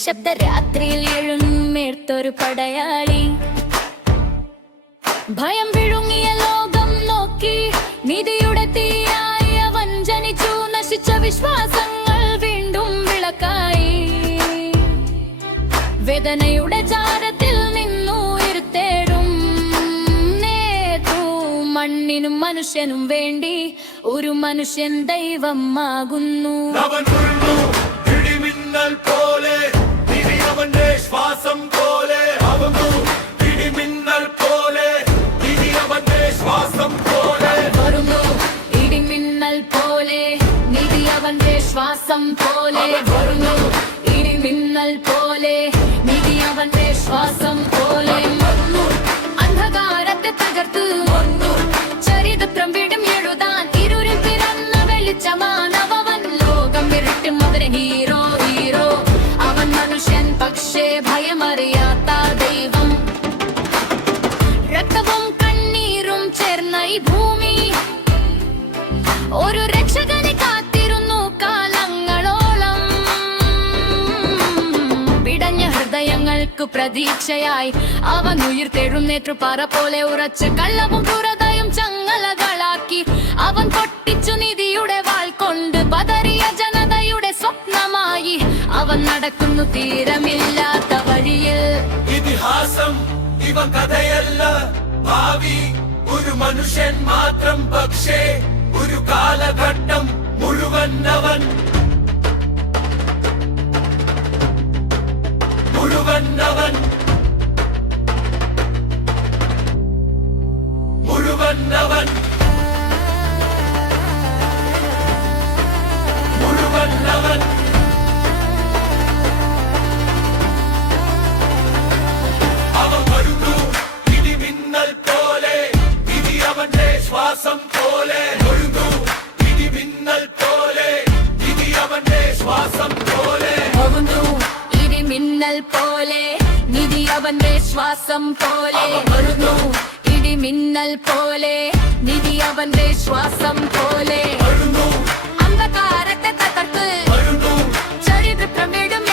നിശബ്ദ രാത്രിയിൽ എഴുന്നേർത്തൊരു പടയാളി. ഭയം വിഴുങ്ങിയ ലോകം നോക്കി നീതിയുടെ തീയായി അവൻ ജനിച്ചു. നശിച്ച വിശ്വാസങ്ങൾ വീണ്ടും വിളക്കായി. വേദനയുടെ ചാരത്തിൽ നിന്നു ഇരുത്തേടും നേതു. മണ്ണിനും മനുഷ്യനും വേണ്ടി ഒരു മനുഷ്യൻ ദൈവമാകുന്നു. പോലെ നിധി അവന്റെ ശ്വാസം പോലെ അവന്നു. ഇടിമിന്നൽ പോലെ നിധി അവന്റെ ശ്വാസം പോലെ വരുന്നു. ഇടിമിന്നൽ പോലെ നിധി അവന്റെ ശ്വാസം പോലെ വരുന്നു. ഇടിമിന്നൽ പോലെ നിധി അവന്റെ ശ്വാസം പോലെ വരുന്നു. അന്ധകാരത്തെ തകർത്ത് വന്നു. ചരിത്രം വീണ്ടും എഴുതാൻ ഇരുളിൽ പിറന്ന വെളിച്ചമാനവൻ. ലോകം ഇരുട്ടും അവരെ ഹീറോ. അവൻ മനുഷ്യൻ പക്ഷേ ഭയമറിയാത്ത ദൈവം. രക്തവും കണ്ണീരും ചേർന്ന ഈ ഭൂമി ഒരു രക്ഷകനെ കാത്തിരുന്നു കാലങ്ങളോളം. പിടഞ്ഞ ഹൃദയങ്ങൾക്ക് പ്രതീക്ഷയായി അവൻ ഉയർത്തെഴുന്നേറ്റു. പറ പോലെ ഉറച്ച് കള്ളവും ക്രൂരതയും ചങ്ങലകളാക്കി അവൻ പൊട്ടിച്ചു. നീതിയുടെ വാൾ കൊണ്ട് പതറിയ ജനതയുടെ സ്വപ്നമായി അവൻ നടക്കുന്നു തീരമില്ലാത്ത വഴിയിൽ. ഇതിഹാസം ഇവ കഥയല്ല ഭാവി, ഒരു മനുഷ്യൻ മാത്രം. പക്ഷേ ഒരു കാലഘട്ടം മുഴുവൻ അവൻ മുഴുവൻ അവൻ മുഴുവൻ അവൻ മുഴുവൻ അവൻ അവൻ വരുന്നു. ഇടിമിന്നൽ പോലെ നിധി അവന്റെ ശ്വാസം പോലെ വരുന്നു. ഇടിമിന്നൽ പോലെ നിധി അവന്റെ ശ്വാസം പോലെ വരുന്നു. ഇടിമിന്നൽ പോലെ നിധി അവന്റെ ശ്വാസം പോലെ വരുന്നു. ഇടിമിന്നൽ പോലെ നിധി അവന്റെ ശ്വാസം പോലെ വരുന്നു. അന്ധകാരത്തെ തകർത്ത് വരുന്നു. ചരിത്രം വീണ്ടും